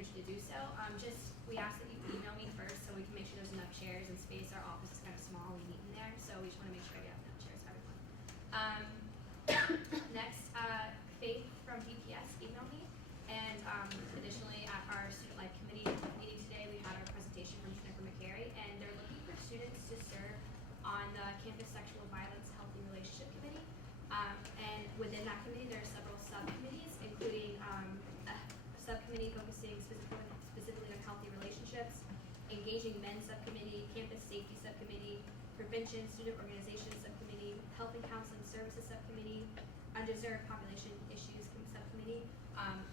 encourage you to do so. We ask that you email me first so we can make sure there's enough chairs and space. Our office is kind of small, we meet in there, so we just want to make sure we have enough chairs for everyone. Next, Faith from DPS emailed me, and additionally at our student life committee meeting today, we had our presentation from Jennifer McCary, and they're looking for students to serve on the Campus Sexual Violence Healthy Relationship Committee. And within that committee, there are several subcommittees, including a subcommittee focusing specifically on healthy relationships, engaging men subcommittee, campus safety subcommittee, prevention student organization subcommittee, health and counseling services subcommittee, undeserved population issues subcommittee,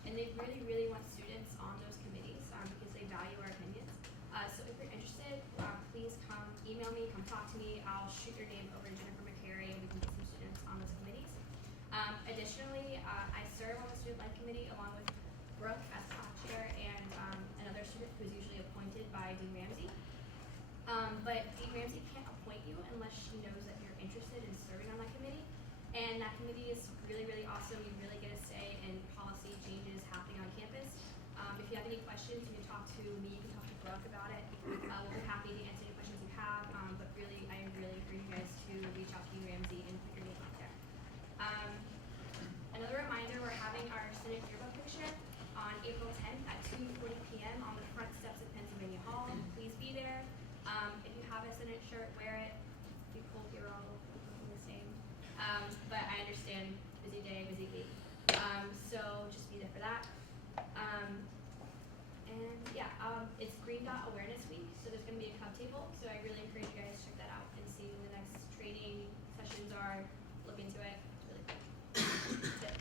and they really, really want students on those committees because they value our opinions. So if you're interested, please come email me, come talk to me. I'll shoot your name over to Jennifer McCary and we can get some students on those committees. Additionally, I serve on the student life committee along with Brooke as top chair and another student who's usually appointed by Dean Ramsey. But Dean Ramsey can't appoint you unless she knows that you're interested in serving on that committee. And that committee is really, really awesome. You really get a say in policy changes happening on campus. If you have any questions, you can talk to me, you can talk to Brooke about it. We'll be happy to answer any questions you have, but really, I really encourage you guys to reach out to Dean Ramsey and put your name out there. Another reminder, we're having our Senate yearbook picture on April 10th at 2:40 p.m. on the front steps of Pennsylvania Hall. Please be there. If you have a Senate shirt, wear it. Be cool if you're all looking the same. But I understand, busy day, busy week. So just be there for that. And yeah, it's Green Dot Awareness Week, so there's going to be a cup table. So I really encourage you guys to check that out and see when the next training sessions are. Look into it. It's really cool. That's it.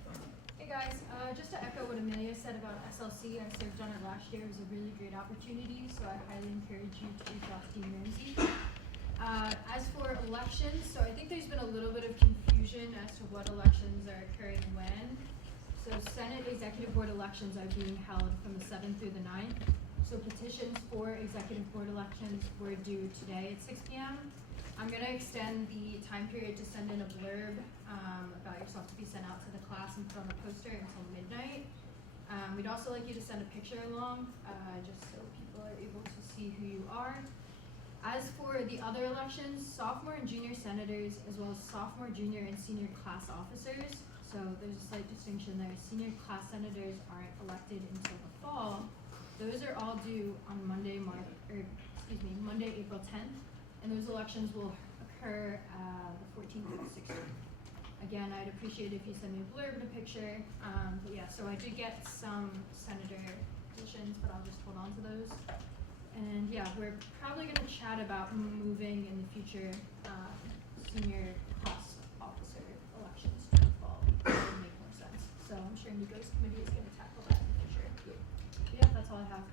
Hey guys, just to echo what Amelia said about SLC, I served on it last year. It was a really great opportunity, so I highly encourage you to reach out to Dean Ramsey. As for elections, so I think there's been a little bit of confusion as to what elections are occurring when. So Senate Executive Board elections are being held from the 7th through the 9th. So petitions for Executive Board elections were due today at 6 p.m. I'm going to extend the time period to send in a blurb about yourself to be sent out to the class and put on a poster until midnight. We'd also like you to send a picture along, just so people are able to see who you are. As for the other elections, sophomore and junior senators, as well as sophomore, junior, and senior class officers, so there's a slight distinction there. Senior class senators aren't elected until the fall. Those are all due on Monday, Monday, April 10th. And those elections will occur the 14th or the 16th. Again, I'd appreciate if you send me a blurb and a picture. But yeah, so I did get some senator positions, but I'll just hold on to those. And yeah, we're probably going to chat about moving in the future senior class officer elections to the fall. It would make more sense. So I'm sure Nico's committee is going to tackle that in the future. But yeah, that's all I have.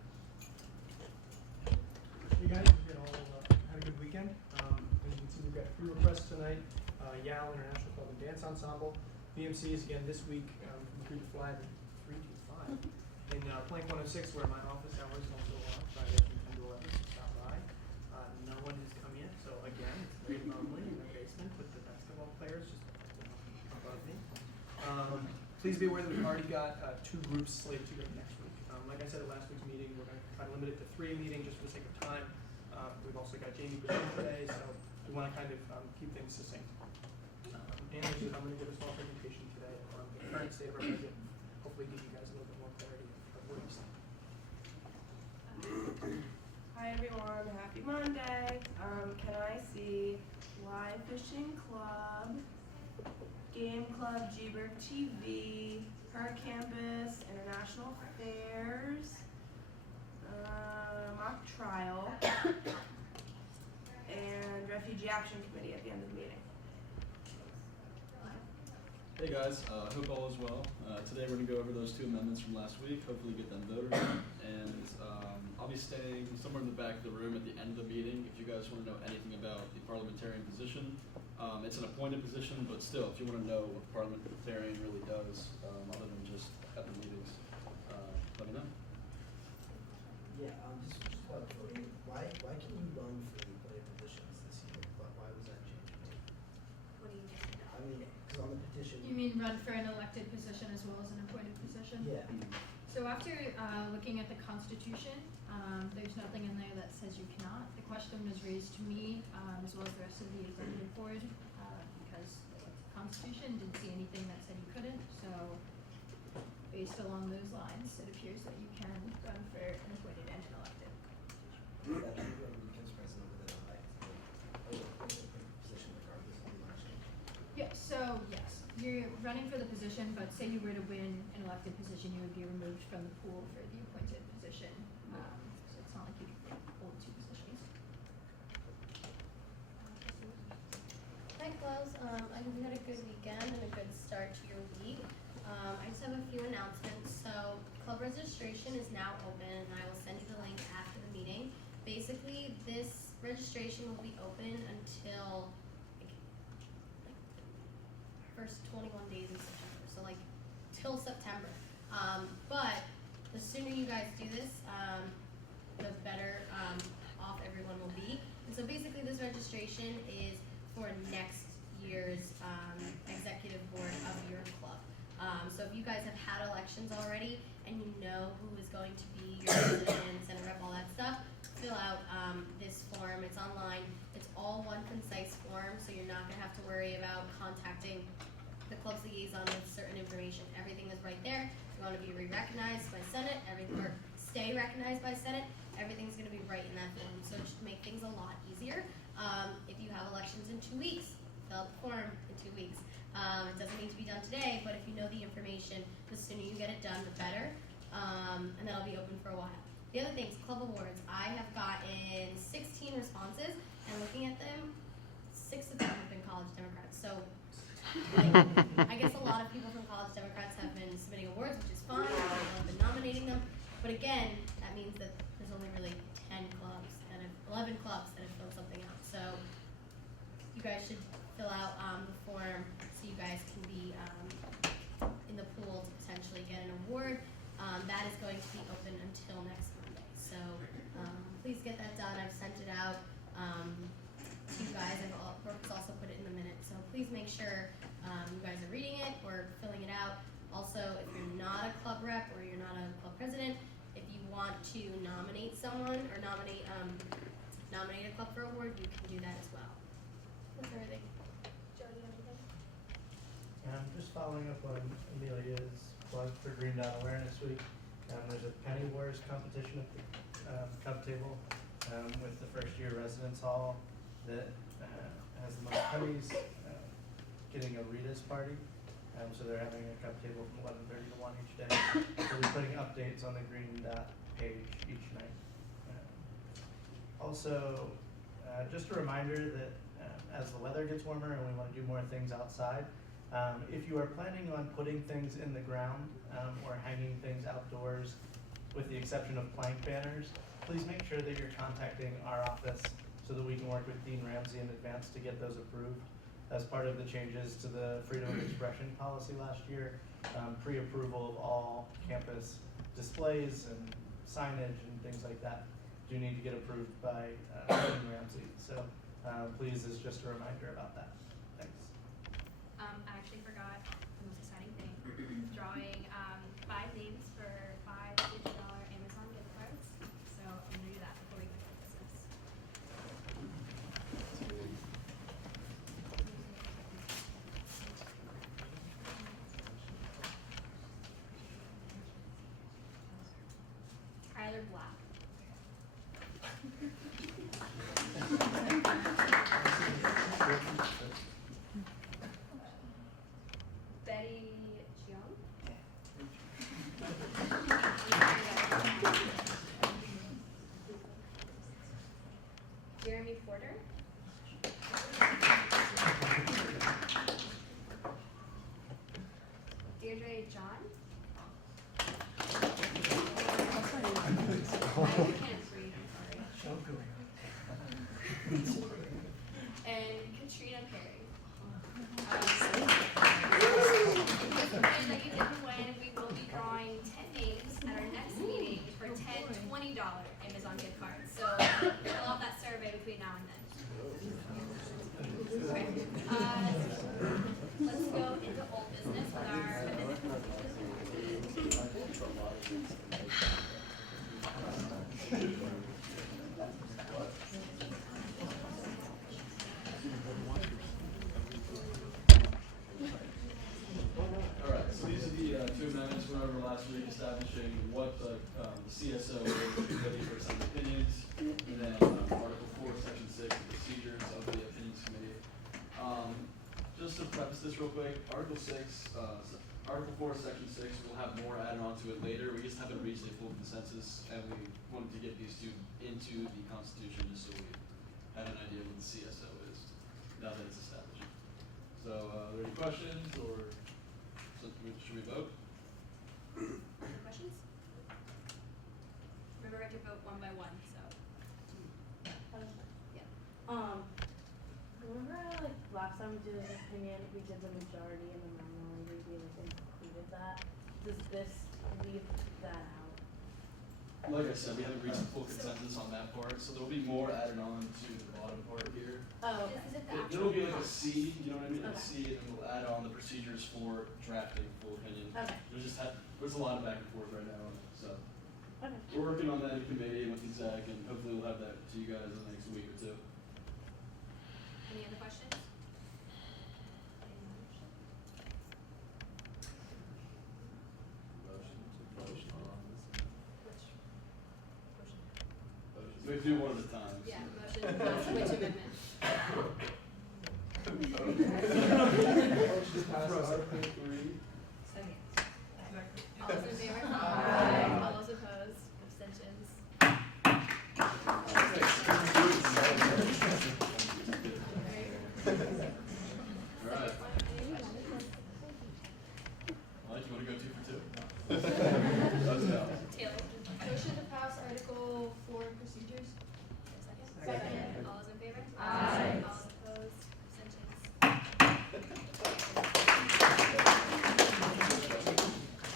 Hey guys, you all had a good weekend. As you can see, we've got 3 requests tonight. YAL International Club and Dance Ensemble. VMCs again this week from 3 to 5 and 3 to 5. In Plank 106, where my office hours also are, Friday from 10 to 11, so stop by. No one has come yet, so again, it's very lonely in the basement with the basketball players just above me. Please be aware that we've already got 2 groups slated to go next week. Like I said at last week's meeting, we're going to try to limit it to 3 meetings just for the sake of time. We've also got Jamie Bashir today, so we want to kind of keep things succinct. And I'm going to give a small presentation today on the current state of our budget, hopefully give you guys a little bit more clarity of where we stand. Hi everyone, happy Monday. Can I see Live Fishing Club, Game Club, G-Berg TV, Per Campus, International Fairs, Mock Trial, and Refugee Action Committee at the end of the meeting. Hey guys, hope all is well. Today we're going to go over those 2 amendments from last week, hopefully get them voted on. And I'll be staying somewhere in the back of the room at the end of the meeting if you guys want to know anything about the parliamentarian position. It's an appointed position, but still, if you want to know what the parliamentarian really does, other than just at the meetings, let me know. Yeah, just why can you run for the appointed positions this year? Why was that changed? What do you mean? I mean, because on the petition. You mean run for an elected position as well as an appointed position? Yeah. So after looking at the Constitution, there's nothing in there that says you cannot. The question was raised to me as well as the rest of the executive board because they looked at the Constitution, didn't see anything that said you couldn't. So based along those lines, it appears that you can run for an appointed and an elected. You could actually run weekends president with an position regardless of the election. Yeah, so yes, you're running for the position, but say you were to win an elected position, you would be removed from the pool for the appointed position. So it's not like you could hold two positions. Hi, Glows. I hope you had a good weekend and a good start to your week. I just have a few announcements. So, club registration is now open, and I will send you the link after the meeting. Basically, this registration will be open until first 21 days of September, so like till September. But the sooner you guys do this, the better off everyone will be. And so basically, this registration is for next year's executive board of your club. So if you guys have had elections already and you know who is going to be your president, senate rep, all that stuff, fill out this form. It's online. It's all one concise form, so you're not going to have to worry about contacting the club's liaison with certain information. Everything is right there. If you want to be re-recognized by Senate, or stay recognized by Senate, everything's going to be right in that form. So just to make things a lot easier. If you have elections in 2 weeks, fill out the form in 2 weeks. It doesn't need to be done today, but if you know the information, the sooner you get it done, the better. And that'll be open for a while. The other thing is club awards. I have gotten 16 responses, and looking at them, 6 of them have been College Democrats. So I guess a lot of people from College Democrats have been submitting awards, which is fine. People have been nominating them. But again, that means that there's only really 11 clubs that have filled something out. So you guys should fill out the form so you guys can be in the pool to potentially get an award. That is going to be open until next Monday. So please get that done. I've sent it out to you guys. Brooke's also put it in the minutes. So please make sure you guys are reading it or filling it out. Also, if you're not a club rep or you're not a club president, if you want to nominate someone or nominate a club for award, you can do that as well. That's everything. Joe, do you have anything? Just following up on Amelia's plug for Green Dot Awareness Week. There's a Penny Wars competition at the Cub Table with the first year residence hall that has the most pennies getting a Rita's party. So they're having a Cub Table from 11:30 to 1 each day. We'll be putting updates on the Green Dot page each night. Also, just a reminder that as the weather gets warmer and we want to do more things outside, if you are planning on putting things in the ground or hanging things outdoors, with the exception of plank banners, please make sure that you're contacting our office so that we can work with Dean Ramsey in advance to get those approved. As part of the changes to the freedom of expression policy last year, pre-approval of all campus displays and signage and things like that do need to get approved by Dean Ramsey. So please, is just a reminder about that. Thanks. I actually forgot the most exciting thing. Drawing 5 names for 5 $50 Amazon gift cards. So I'm gonna do that before we go to business. Tyler Black. Betty Jiang. Jeremy Porter. Deirdre John. I can't read, I'm sorry. And Katrina Perry. Just a reminder that you didn't win, we will be drawing 10 names at our next meeting for 10 $20 Amazon gift cards. So fill out that survey between now and then. Okay. Let's go into old business with our Alright, so these are the two amendments we went over last week, establishing what the CSO is, Committee for Assigned Opinions, and then Article 4, Section 6, the procedures of the Opinions Committee. Just to preface this real quick, Article 4, Section 6, we'll have more added on to it later. We just haven't reached a full consensus, and we wanted to get these two into the Constitution just so we had an idea of what the CSO is, now that it's established. So, are there any questions, or should we vote? Any questions? Remember, I have to vote one by one, so. Yeah. Remember how, like, last time we did an opinion, we did the majority and the minority, we like included that? Does this leave that out? Like I said, we haven't reached a full consensus on that part, so there'll be more added on to the bottom part here. Oh, okay. Is it the It'll actual? be like a C, you know what I mean, like a Okay. C, and then we'll add on the procedures for drafting full opinion. Okay. There's a lot of back and forth right now, so Okay. we're working on that in committee and with exec, and hopefully we'll have that to you guys in the next week or two. Any other questions? Which? So we have to do one at a time. Yeah, motion, which amendment? Motion to pass Article 3. Second. All those in favor? Aye. All those opposed? Abstentions? Alright. Mike, you wanna go 2 for 2? Let's go. Taylor? Motion to pass Article 4 procedures. Second? Second. All those in favor? Aye. All those opposed? Abstentions?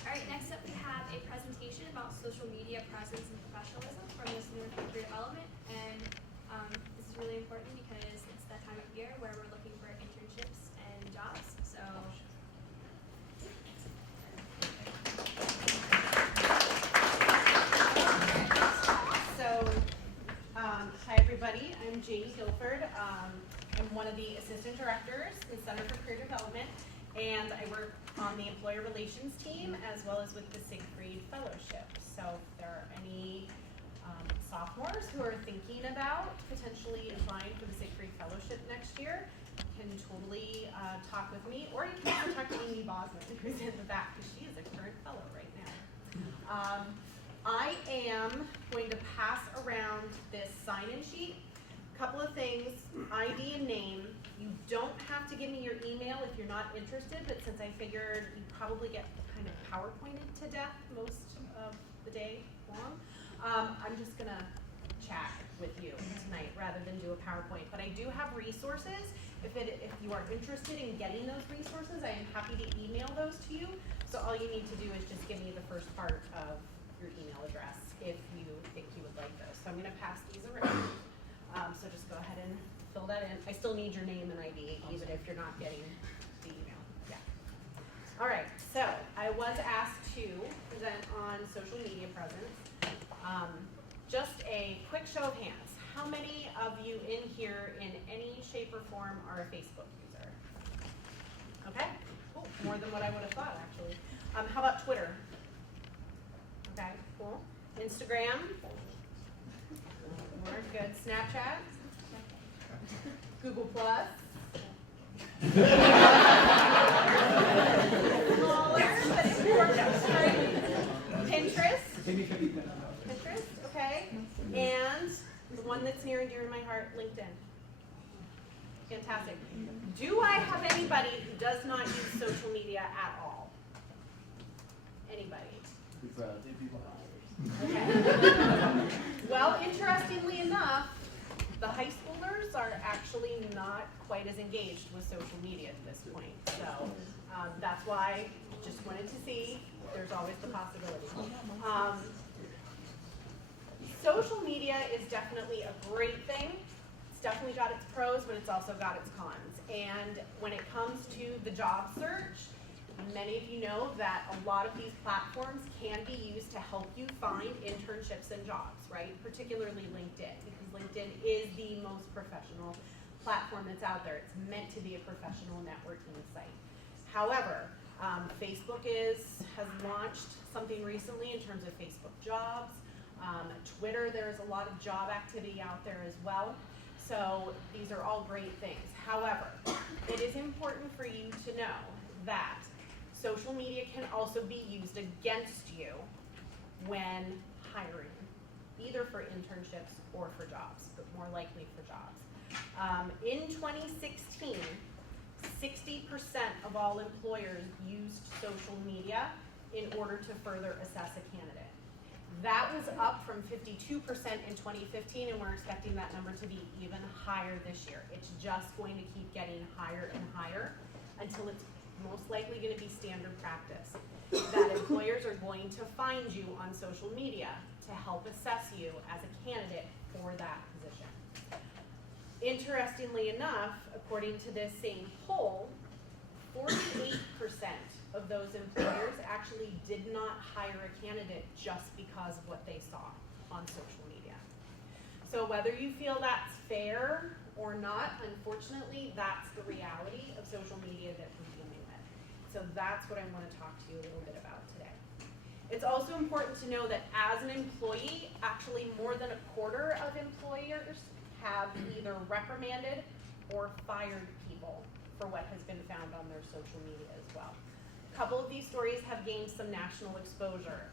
Alright, next up we have a presentation about social media presence and professionalism from the Center for Career Development. And this is really important because it's that time of year where we're looking for internships and jobs. So So, hi everybody, I'm Jamie Guilford. I'm one of the assistant directors in Center for Career Development, and I work on the employer relations team as well as with the Siegfried Fellowship. So if there are any sophomores who are thinking about potentially applying for the Siegfried Fellowship next year, you can totally talk with me, or you can also talk to Amy Bosman, who's in the back, because she is a current fellow right now. I am going to pass around this sign-in sheet. Couple of things, ID and name. You don't have to give me your email if you're not interested, but since I figured you probably get kind of PowerPointed to death most of the day long, I'm just gonna chat with you tonight rather than do a PowerPoint. But I do have resources. If you are interested in getting those resources, I am happy to email those to you. So all you need to do is just give me the first part of your email address if you think you would like those. So I'm gonna pass these around. So just go ahead and fill that in. I still need your name and ID, even if you're not getting the email. Yeah. All right, so I was asked to present on social media presence. Just a quick show of hands. How many of you in here in any shape or form are a Facebook user? Okay, cool. More than what I would have thought, actually. How about Twitter? Okay, cool. Instagram? More, good. Snapchat? Google Plus? Smaller, but important, right? Pinterest? Pinterest, okay. And the one that's near and dear to my heart, LinkedIn. Fantastic. Do I have anybody who does not use social media at all? Anybody? Okay. Well, interestingly enough, the high schoolers are actually not quite as engaged with social media at this point. So that's why I just wanted to see if there's always the possibility. Social media is definitely a great thing. It's definitely got its pros, but it's also got its cons. And when it comes to the job search, Many of you know that a lot of these platforms can be used to help you find internships and jobs, right? Particularly LinkedIn, because LinkedIn is the most professional platform that's out there. It's meant to be a professional networking site. However, Facebook has launched something recently in terms of Facebook jobs. Twitter, there's a lot of job activity out there as well. So these are all great things. However, it is important for you to know that social media can also be used against you when hiring, either for internships or for jobs, but more likely for jobs. In 2016, 60% of all employers used social media in order to further assess a candidate. That was up from 52% in 2015, and we're expecting that number to be even higher this year. It's just going to keep getting higher and higher until it's most likely going to be standard practice that employers are going to find you on social media to help assess you as a candidate for that position. Interestingly enough, according to this same poll, 48% of those employers actually did not hire a candidate just because of what they saw on social media. So whether you feel that's fair or not, unfortunately, that's the reality of social media that we're dealing with. So that's what I want to talk to you a little bit about today. It's also important to know that as an employee, actually more than a quarter of employers have either reprimanded or fired people for what has been found on their social media as well. A couple of these stories have gained some national exposure.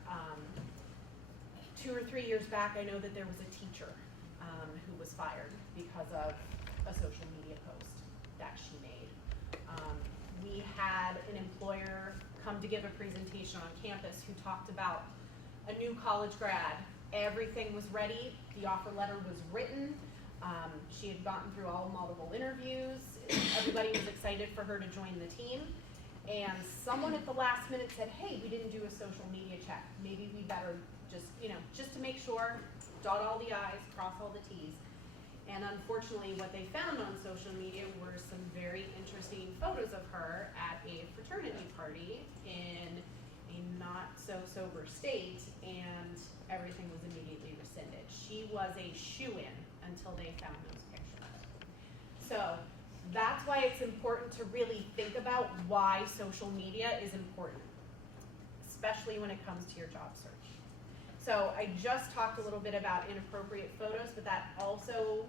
2 or 3 years back, I know that there was a teacher who was fired because of a social media post that she made. We had an employer come to give a presentation on campus who talked about a new college grad. Everything was ready, the offer letter was written, she had gotten through all multiple interviews, everybody was excited for her to join the team, and someone at the last minute said, hey, we didn't do a social media check. Maybe we better just to make sure, dot all the I's, cross all the T's. And unfortunately, what they found on social media were some very interesting photos of her at a fraternity party in a not so sober state, and everything was immediately rescinded. She was a shoo-in until they found those pictures. So that's why it's important to really think about why social media is important, especially when it comes to your job search. So I just talked a little bit about inappropriate photos, but that also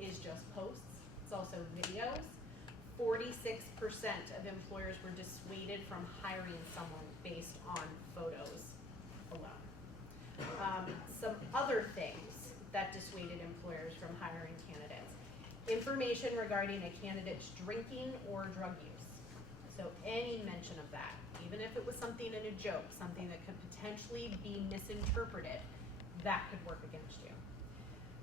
is just posts. It's also videos. 46% of employers were dissuaded from hiring someone based on photos alone. Some other things that dissuaded employers from hiring candidates. Information regarding a candidate's drinking or drug use. So any mention of that, even if it was something in a joke, something that could potentially be misinterpreted, that could work against you.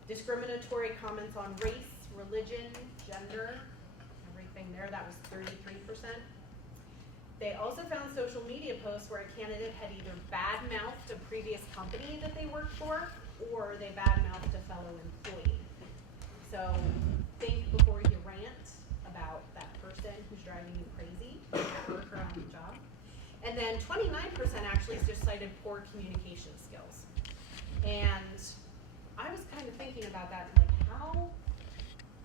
Discriminatory comments on race, religion, gender, everything there, that was 33%. They also found social media posts where a candidate had either bad-mouthed a previous company that they worked for, or they bad-mouthed a fellow employee. So think before you rant about that person who's driving you crazy at work or on the job. And then 29% actually just cited poor communication skills. And I was kind of thinking about that, like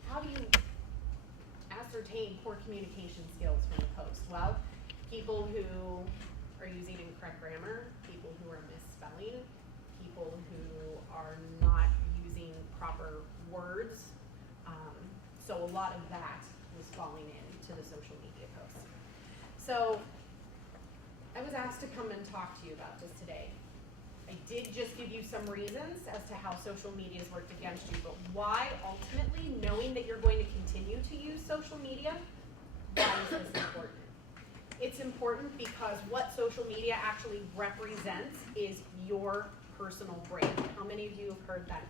how do you ascertain poor communication skills from the post? Well, people who are using incorrect grammar, people who are misspelling, people who are not using proper words. So a lot of that was falling into the social media posts. So I was asked to come and talk to you about this today. I did just give you some reasons as to how social media has worked against you, but why ultimately, knowing that you're going to continue to use social media, why is this important? It's important because what social media actually represents is your personal brand. How many of you have heard that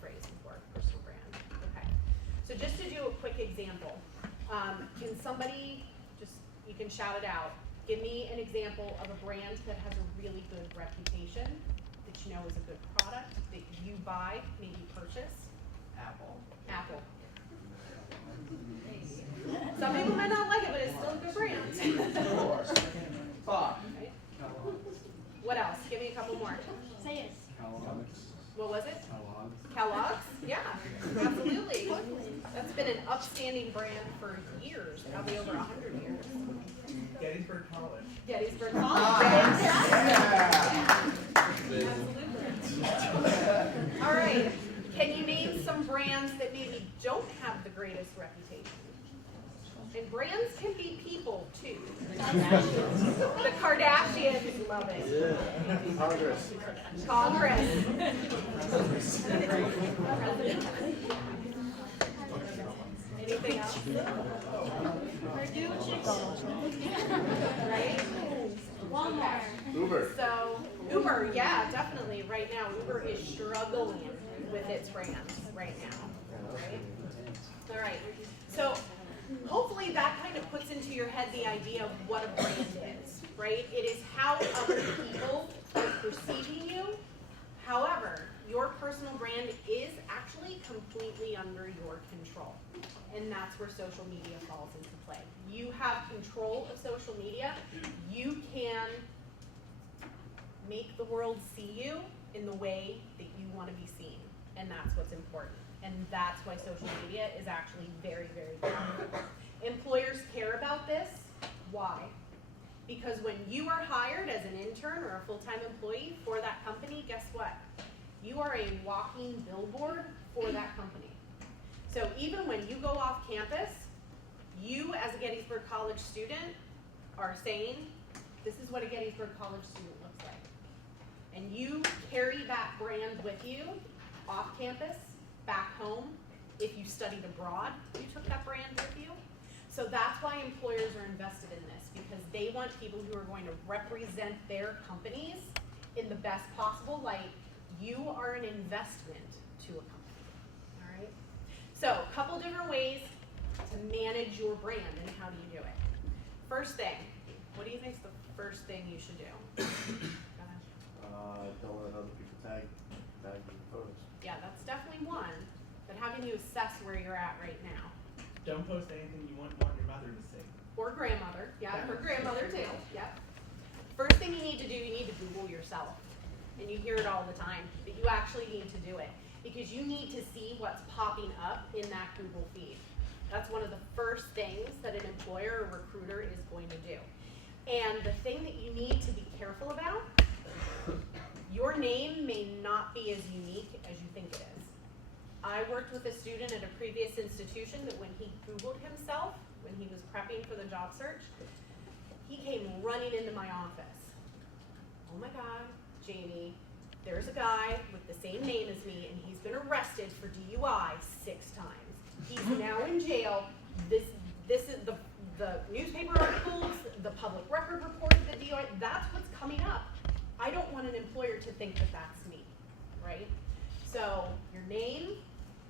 phrase before, personal brand? Okay. So just to do a quick example, can somebody, you can shout it out, give me an example of a brand that has a really good reputation, that you know is a good product, that you buy, maybe purchase? Apple. Apple. Some people might not like it, but it's still a good brand. 5. What else? Give me a couple more. Say it. Kellogg's. What was it? Kellogg's. Kellogg's? Yeah, absolutely. That's been an upstanding brand for years, probably over 100 years. Gettysburg College. Gettysburg College. Big. Absolutely. All right. Can you name some brands that maybe don't have the greatest reputation? And brands can be people too. The Kardashians love it. Congress. Congress. Anything else? Right? Walmart. Uber. So Uber, yeah, definitely. Right now, Uber is struggling with its brands right now. Right? All right. So hopefully that kind of puts into your head the idea of what a brand is, right? It is how other people are perceiving you. However, your personal brand is actually completely under your control. And that's where social media falls into play. You have control of social media. You can make the world see you in the way that you want to be seen. And that's what's important. And that's why social media is actually very, very powerful. Employers care about this. Why? Because when you are hired as an intern or a full-time employee for that company, guess what? You are a walking billboard for that company. So even when you go off campus, you as a Gettysburg College student are saying, this is what a Gettysburg College student looks like. And you carry that brand with you off campus, back home. If you studied abroad, you took that brand with you. So that's why employers are invested in this, because they want people who are going to represent their companies in the best possible light. You are an investment to a company, all right? So a couple different ways to manage your brand, and how do you do it? First thing, what do you think is the first thing you should do? Go ahead. Don't let other people tag you in photos. Yeah, that's definitely one, but how can you assess where you're at right now? Don't post anything you want your mother to see. Or grandmother, yeah, or grandmother too, yep. First thing you need to do, you need to Google yourself. And you hear it all the time, but you actually need to do it. Because you need to see what's popping up in that Google feed. That's one of the first things that an employer or recruiter is going to do. And the thing that you need to be careful about, your name may not be as unique as you think it is. I worked with a student at a previous institution that when he Googled himself, when he was prepping for the job search, he came running into my office. Oh my God, Jamie, there's a guy with the same name as me and he's been arrested for DUI 6 times. He's now in jail. This is the newspaper articles, the public record reported the DUI, that's what's coming up. I don't want an employer to think that that's me, right? So your name,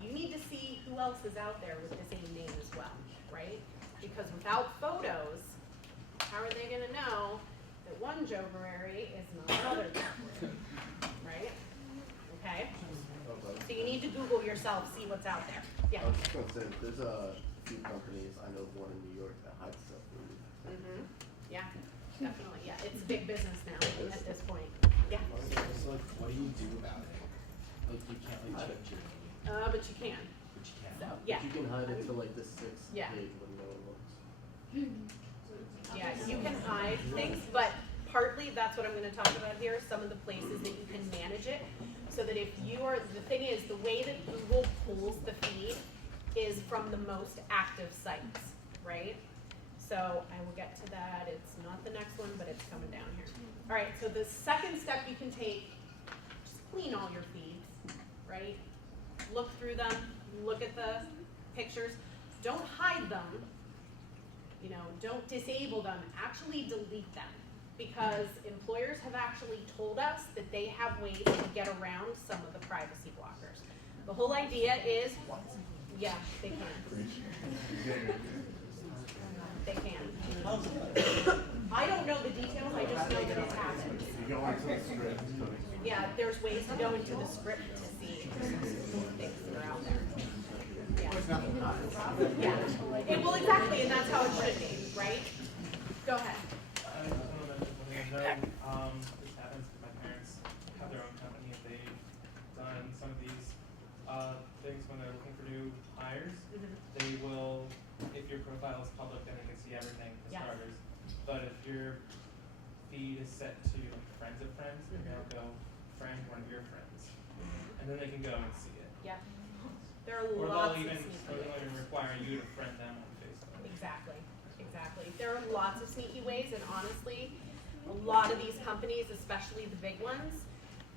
you need to see who else is out there with the same name as well, right? Because without photos, how are they gonna know that one Joe Barreri is not another Joe Barreri, right? Okay? So you need to Google yourself, see what's out there. Yeah. I was just gonna say, there's a few companies, I know one in New York that hide stuff from you. Mm-hmm. Yeah, definitely. Yeah, it's big business now at this point. Yeah. So like, what do you do about it? Like, you can't like change your name, But you can. but you can. So yeah. But you can hide it to like the 6th Yeah. page when no one looks. Yeah, you can hide things, but partly that's what I'm gonna talk about here, some of the places that you can manage it. So that if you are, the thing is, the way that Google pulls the feed is from the most active sites, right? So I will get to that, it's not the next one, but it's coming down here. All right, so the second step you can take, just clean all your feeds, right? Look through them, look at the pictures, don't hide them, you know, don't disable them, actually delete them. Because employers have actually told us that they have ways to get around some of the privacy blockers. The whole idea is, yeah, they can. They can. I don't know the details, I just know that it happens. You go into the script. Yeah, there's ways to go into the script to see things that are out there. Yeah. nothing not. Yeah, and well, exactly, and that's how it should be, right? Go ahead. I just want to mention something. I know this happens because my parents have their own company and they've done some of these things when they're looking for new hires. They will, if your profile is public, then they can see everything for Yeah. starters. But if your feed is set to friends of friends, they're gonna go friend one of your friends, and then they can go and see it. Yeah. There are Or lots they'll of even, sneaky or they'll ways. even require you to friend them on Facebook. Exactly, exactly. There are lots of sneaky ways, and honestly, a lot of these companies, especially the big ones,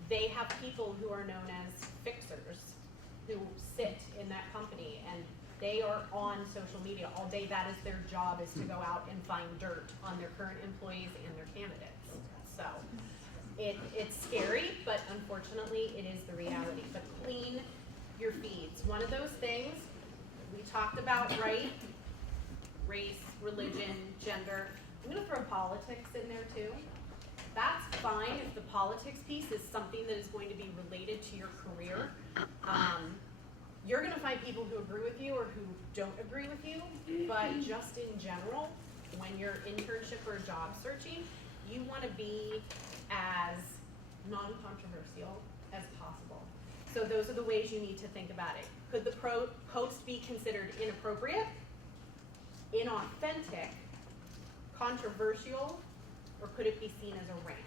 they have people who are known as fixers who sit in that company, and they are on social media all day. That is their job, is to go out and find dirt on their current employees and their candidates. So it's scary, but unfortunately, it is the reality. But clean your feeds. One of those things we talked about, right? Race, religion, gender. I'm gonna throw politics in there too. That's fine if the politics piece is something that is going to be related to your career. You're gonna find people who agree with you or who don't agree with you, but just in general, when you're internship or job searching, you wanna be as non-controversial as possible. So those are the ways you need to think about it. Could the post be considered inappropriate, inauthentic, controversial, or could it be seen as a rant?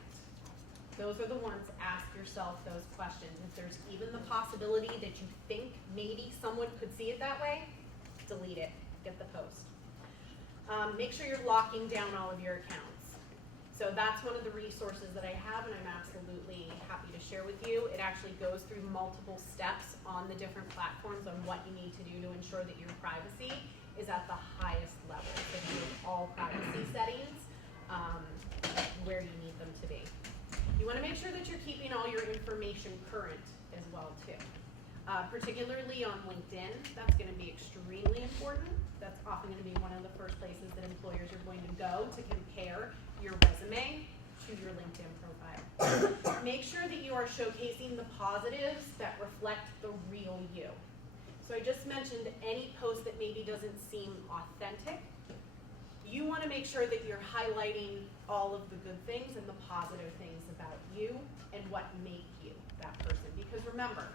Those are the ones, ask yourself those questions. If there's even the possibility that you think maybe someone could see it that way, delete it, get the post. Make sure you're locking down all of your accounts. So that's one of the resources that I have, and I'm absolutely happy to share with you. It actually goes through multiple steps on the different platforms on what you need to do to ensure that your privacy is at the highest level. So you have all privacy settings where you need them to be. You want to make sure that you're keeping all your information current as well too. Particularly on LinkedIn, that's going to be extremely important. That's often going to be one of the first places that employers are going to go to compare your resume to your LinkedIn profile. Make sure that you are showcasing the positives that reflect the real you. So I just mentioned any post that maybe doesn't seem authentic. You want to make sure that you're highlighting all of the good things and the positive things about you and what make you that person. Because remember,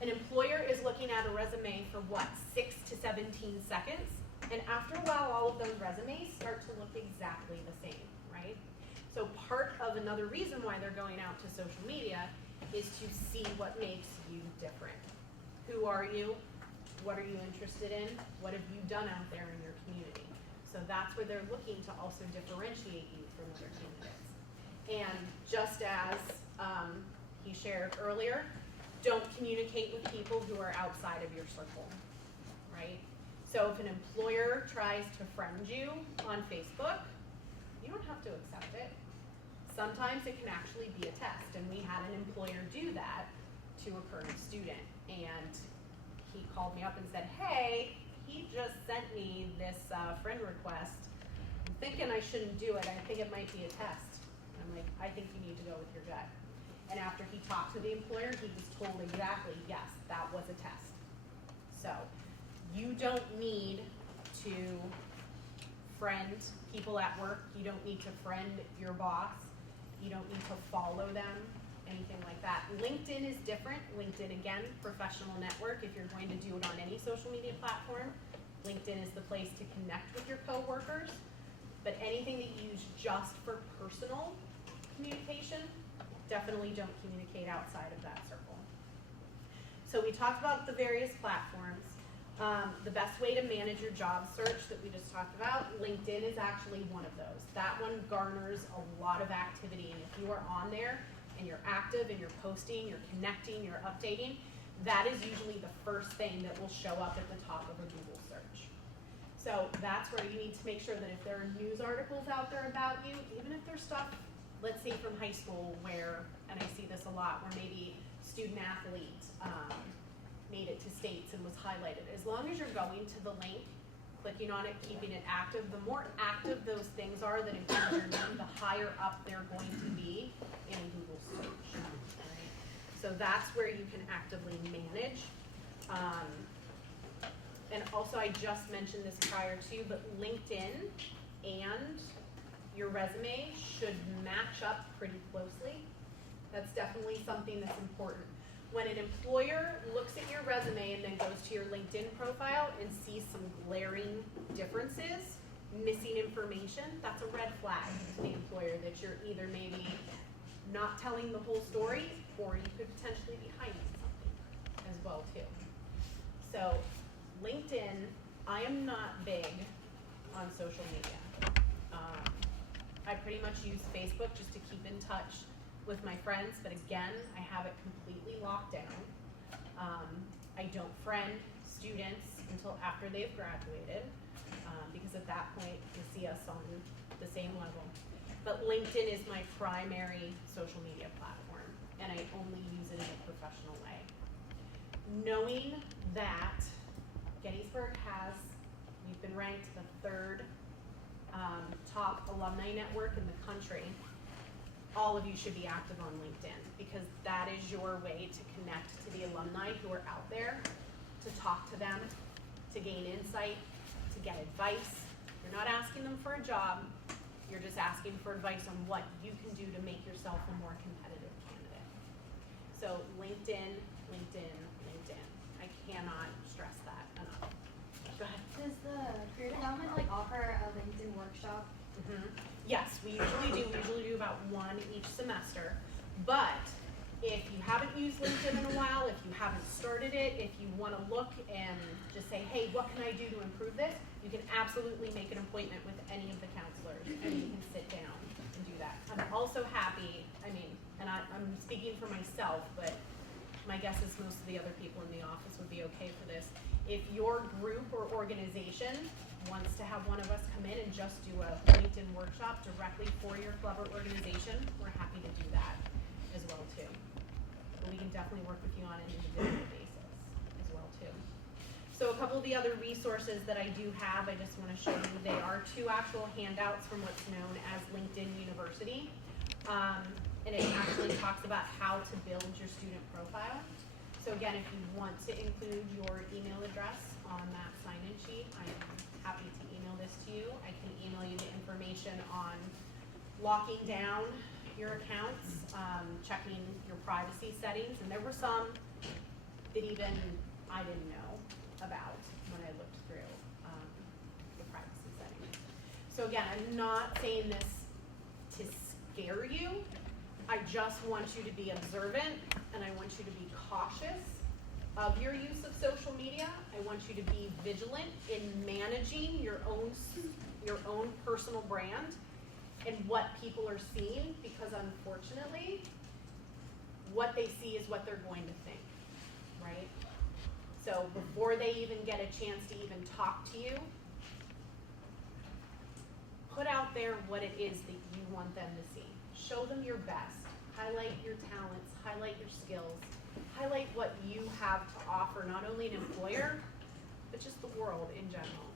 an employer is looking at a resume for what, 6 to 17 seconds? And after a while, all of those resumes start to look exactly the same, right? So part of another reason why they're going out to social media is to see what makes you different. Who are you? What are you interested in? What have you done out there in your community? So that's where they're looking to also differentiate you from other candidates. And just as he shared earlier, don't communicate with people who are outside of your circle, right? So if an employer tries to friend you on Facebook, you don't have to accept it. Sometimes it can actually be a test, and we had an employer do that to a current student, and he called me up and said, hey, he just sent me this friend request. I'm thinking I shouldn't do it. I think it might be a test. I'm like, I think you need to go with your gut. And after he talked to the employer, he was told exactly, yes, that was a test. So you don't need to friend people at work. You don't need to friend your boss. You don't need to follow them, anything like that. LinkedIn is different. LinkedIn, again, professional network. If you're going to do it on any social media platform, LinkedIn is the place to connect with your coworkers. But anything that you use just for personal communication, definitely don't communicate outside of that circle. So we talked about the various platforms. The best way to manage your job search that we just talked about, LinkedIn is actually one of those. That one garners a lot of activity, and if you are on there and you're active and you're posting, you're connecting, you're updating, that is usually the first thing that will show up at the top of a Google search. So that's where you need to make sure that if there are news articles out there about you, even if there's stuff, let's say from high school where, and I see this a lot, where maybe student athlete made it to states and was highlighted. As long as you're going to the link, clicking on it, keeping it active, the more active those things are that include your name, the higher up they're going to be in a Google search. Right? So that's where you can actively manage and also I just mentioned this prior to, but LinkedIn and your resume should match up pretty closely. That's definitely something that's important. When an employer looks at your resume and then goes to your LinkedIn profile and sees some glaring differences, missing information, that's a red flag to the employer that you're either maybe not telling the whole story or you could potentially be hiding something as well too. So LinkedIn, I am not big on social media. I pretty much use Facebook just to keep in touch with my friends, but again, I have it completely locked down. I don't friend students until after they've graduated, because at that point, you see us on the same level. But LinkedIn is my primary social media platform, and I only use it in a professional way. Knowing that Gettysburg we've been ranked the 3rd top alumni network in the country, all of you should be active on LinkedIn, because that is your way to connect to the alumni who are out there, to talk to them, to gain insight, to get advice. You're not asking them for a job, you're just asking for advice on what you can do to make yourself a more competitive candidate. So LinkedIn, LinkedIn, LinkedIn. I cannot stress that enough. Go ahead. Does the career development like offer a LinkedIn workshop? Yes, we usually do about one each semester, but if you haven't used LinkedIn in a while, if you haven't started it, if you want to look and just say, hey, what can I do to improve this, you can absolutely make an appointment with any of the counselors and you can sit down and do that. I'm also happy, and I'm speaking for myself, but my guess is most of the other people in the office would be okay for this. If your group or organization wants to have one of us come in and just do a LinkedIn workshop directly for your club or organization, we're happy to do that as well too. But we can definitely work with you on an individual basis as well too. So a couple of the other resources that I do have, I just want to show you, they are 2 actual handouts from what's known as LinkedIn University. And it actually talks about how to build your student profile. So again, if you want to include your email address on that sign-in sheet, I'm happy to email this to you. I can email you the information on locking down your accounts, checking your privacy settings, and there were some that even I didn't know about when I looked through the privacy settings. So again, I'm not saying this to scare you. I just want you to be observant, and I want you to be cautious of your use of social media. I want you to be vigilant in managing your own personal brand and what people are seeing, because unfortunately, what they see is what they're going to think, right? So before they even get a chance to even talk to you, put out there what it is that you want them to see. Show them your best. Highlight your talents, highlight your skills, highlight what you have to offer, not only an employer, but just the world in general,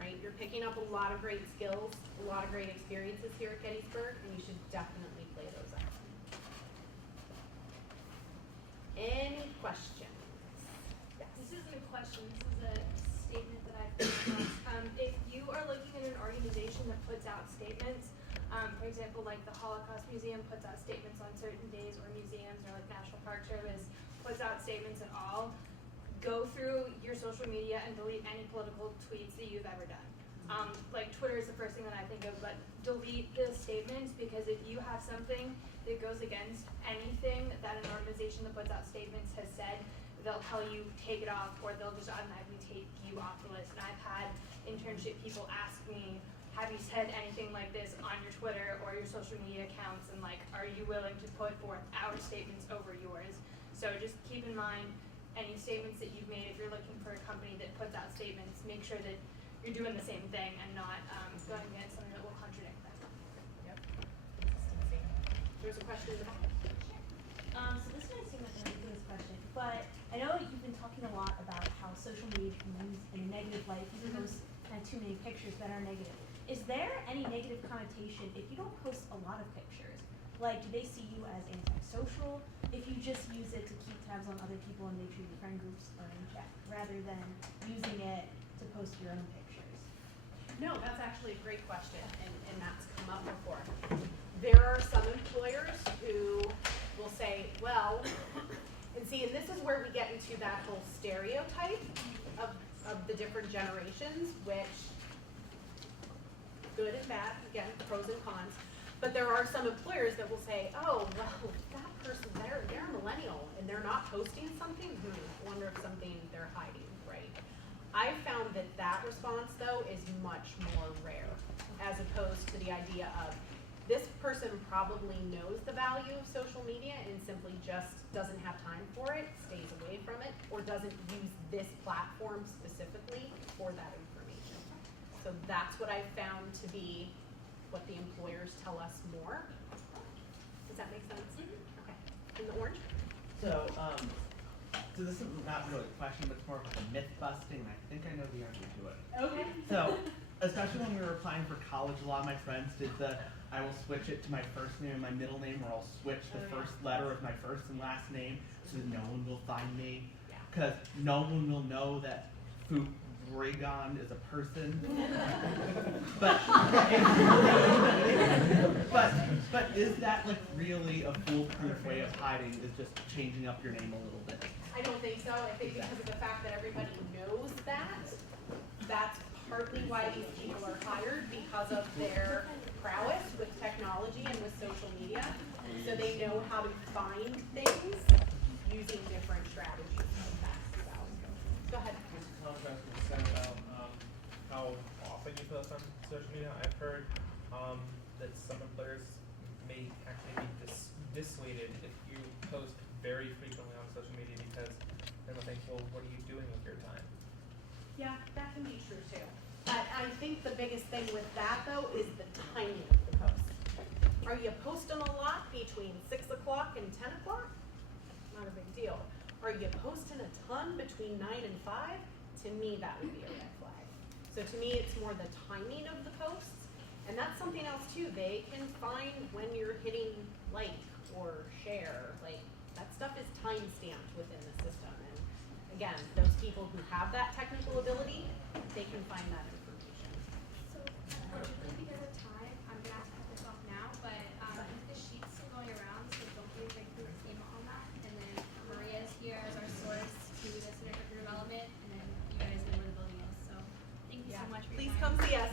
right? You're picking up a lot of great skills, a lot of great experiences here at Gettysburg, and you should definitely play those out. Any questions? Yes. This isn't a question, this is a statement that I've come across. If you are looking at an organization that puts out statements, for example, like the Holocaust Museum puts out statements on certain days, or museums, or like National Park Service puts out statements at all, go through your social media and delete any political tweets that you've ever done. Like Twitter is the first thing that I think of, but delete the statements, because if you have something that goes against anything that an organization that puts out statements has said, they'll tell you take it off, or they'll just automatically take you off the list. And I've had internship people ask me, have you said anything like this on your Twitter or your social media accounts, and like, are you willing to put forth our statements over yours? So just keep in mind any statements that you've made. If you're looking for a company that puts out statements, make sure that you're doing the same thing and not going against something that will contradict them. Yep. Consistency. There's a question in the back. So this might seem like a ridiculous question, but I know you've been talking a lot about how social media can be used in a negative light. You can post kind of too many pictures that are negative. Is there any negative connotation if you don't post a lot of pictures? Like, do they see you as antisocial? if you just use it to keep tabs on other people and make sure your friend groups are in check, rather than using it to post your own pictures? No, that's actually a great question, and that's come up before. There are some employers who will say, well, and see, and this is where we get into that whole stereotype of the different generations, which, good and bad, again, pros and cons. But there are some employers that will say, oh, well, that person, they're a millennial and they're not posting something, I wonder if something they're hiding, right? I've found that that response, though, is much more rare, as opposed to the idea of this person probably knows the value of social media and simply just doesn't have time for it, stays away from it, or doesn't use this platform specifically for that information. So that's what I've found to be what the employers tell us more. Does that make sense? Okay. In the orange? So, so this is not really a question, but it's more of like a myth busting, and I think I know the answer to it. Okay. So, especially when we were applying for college, a lot of my friends did the, I will switch it to my first name and my middle name, or I'll switch the first letter of my first and last name so that no one will find me. Because no one will know that Fubregon is a person. but is that like really a foolproof way of hiding, is just changing up your name a little bit? I don't think so. I think because of the fact that everybody knows that, that's partly why these people are hired, because of their prowess with technology and with social media. So they know how to find things using different strategies like that. So, go ahead. Just to contrast what you said about how often you post on social media, I've heard that some employers may actually be dissuaded if you post very frequently on social media because then they'll think, well, what are you doing with your time? Yeah, that can be true too. But I think the biggest thing with that though is the timing of the post. Are you posting a lot between 6 o'clock and 10 o'clock? Not a big deal. Are you posting a ton between 9 and 5? To me, that would be a red flag. So to me, it's more the timing of the posts. And that's something else too. They can find when you're hitting like or share. Like, that stuff is time stamped within the system. And again, those people who have that technical ability, they can find that information. So, unfortunately, because of time, I'm gonna have to cut this off now, but, the sheet's still going around, so don't be afraid to email on that. And then Maria is here as our source to the Center for Career Development, and then you guys know where the building is, so thank you so much for your Please time. come see us.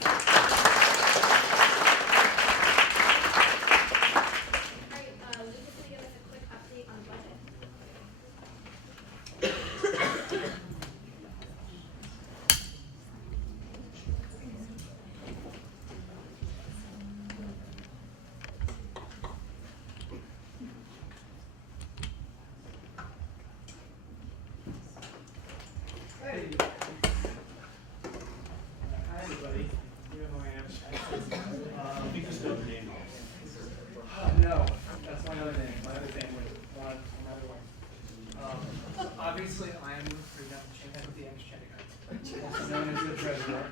Alright, Lucas will give us a quick update on the budget. Hey. Hi, everybody. You know who I am. I think just know the name. No, that's my other name, my other family, another one. Obviously, I am Freedom Chinhead with the Exchange, also known as the treasurer.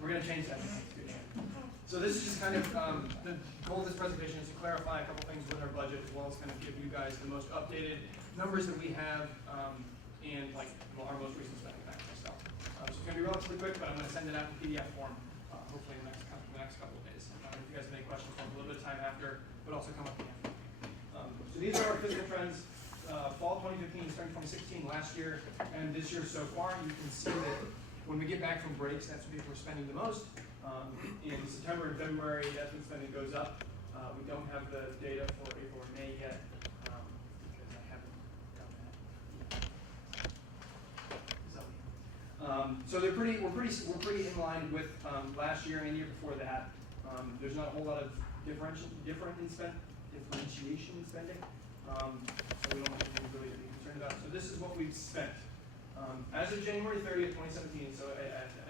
We're gonna change that. So this is just kind of, the goal of this presentation is to clarify a couple things with our budget, as well as kind of give you guys the most updated numbers that we have, and like, well, our most recent spending factor stuff. So it's gonna be relatively quick, but I'm gonna send it out in PDF form, hopefully in the next couple of days. If you guys have any questions, we'll have a little bit of time after, but also come up at the end. So these are our fiscal trends, fall 2015, starting 2016 last year, and this year so far. You can see that when we get back from breaks, that's when people are spending the most. In September and February, that's when spending goes up. We don't have the data for April or May yet, because I haven't done that. So we're pretty in line with last year and the year before that. There's not a whole lot of differentiation in spending. So we don't have anything really to be concerned about. So this is what we've spent. As of January 30th, 2017, so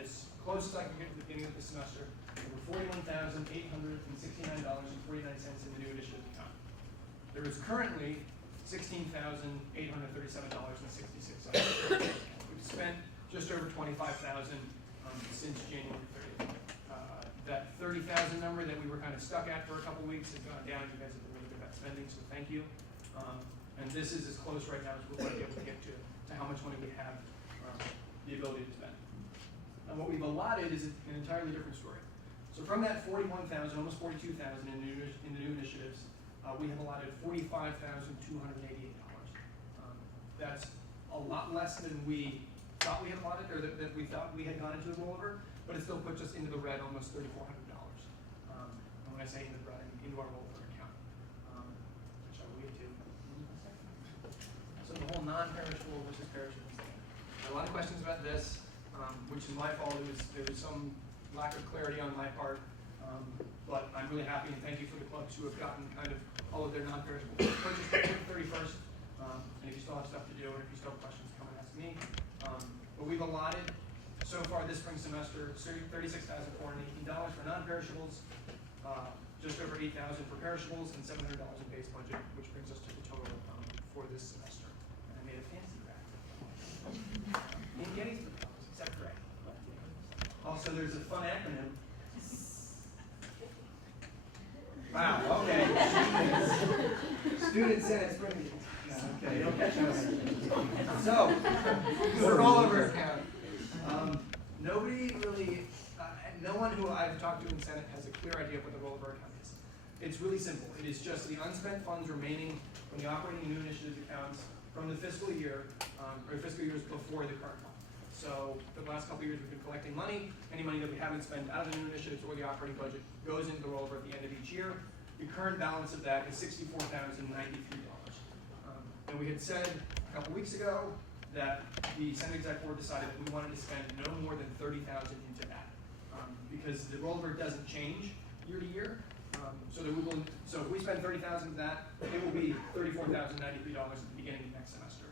as close as I can get to the beginning of the semester, over $41,869.49 in the new initiative account. There is currently $16,837.66. We've spent just over $25,000 since January 30th. That $30,000 number that we were kind of stuck at for a couple weeks has gone down. You guys have been really good at spending, so thank you. And this is as close right now as we're going to be able to get to how much money we have the ability to spend. And what we've allotted is an entirely different story. So from that 41,000, almost 42,000 in the new initiatives, we have allotted $45,288. That's a lot less than we thought we had allotted, or that we thought we had gone into the rollover, but it still puts us into the red, almost $3,400. And when I say into the red, I mean into our rollover account, which I will get to. So the whole non-perishable versus perishable thing. A lot of questions about this, which is my fault. There was some lack of clarity on my part, but I'm really happy and thank you for the clubs who have gotten kind of all of their non-perishable purchased before the 31st. And if you still have stuff to do, or if you still have questions, come and ask me. But we've allotted so far this spring semester $36,418 for non-perishables, just over $8,000 for perishables, and $700 in base budget, which brings us to the total for this semester. And I made a fancy graph. In Gettysburg, except correct. Also, there's a fun acronym. Wow, okay. Student Senate Spring Meetings. Okay, don't catch on. So, the rollover account. Nobody really, no one who I've talked to in Senate has a clear idea of what the rollover account is. It's really simple. It is just the unspent funds remaining from the operating and new initiatives accounts from the fiscal year, or fiscal years before the current one. So for the last couple of years, we've been collecting money. Any money that we haven't spent out of the new initiatives or the operating budget goes into the rollover at the end of each year. The current balance of that is $64,093. And we had said a couple weeks ago that the Senate Exec Board decided that we wanted to spend no more than $30,000 into that, because the rollover doesn't change year to year. So if we spend $30,000 of that, it will be $34,093 at the beginning of next semester.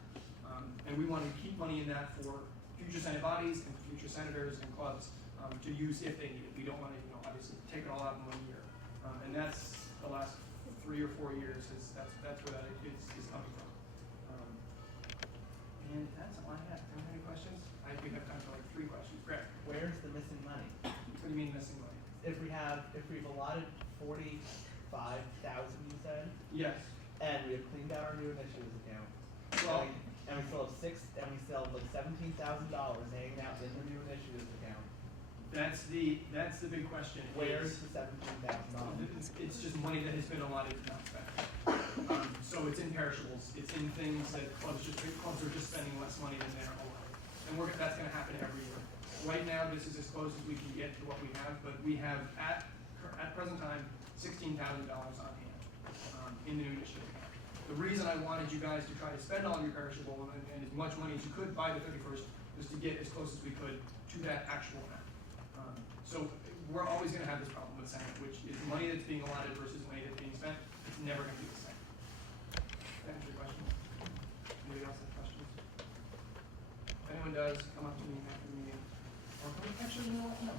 And we want to keep money in that for future Senate bodies and future senators and clubs to use if they need it. We don't want to, obviously take it all out in 1 year. And that's the last 3 or 4 years. That's where that is coming from. And that's all I have. Do you have any questions? I think we have time for like 3 questions. Greg, Where's the missing money? what do you mean missing money? If we've allotted 45,000, you said, Yes. and we have cleaned out our new initiatives account, Well, and we still have like $17,000 hanging out in the new initiatives account. that's the big question. Where's the $17,000? It's just money that has been allotted to not spend. So it's in perishables. It's in things that clubs are just spending less money than they're allotted. And that's going to happen every year. Right now, this is as close as we can get to what we have, but we have at present time $16,000 on hand in the new initiative account. The reason I wanted you guys to try to spend all your perishable and as much money as you could by the 31st was to get as close as we could to that actual amount. So we're always going to have this problem with Senate, which is money that's being allotted versus money that's being spent. It's never going to be the same. That answer your question? Anybody else have questions? If anyone does, come up to me after the meeting. Or actually, you know what? No.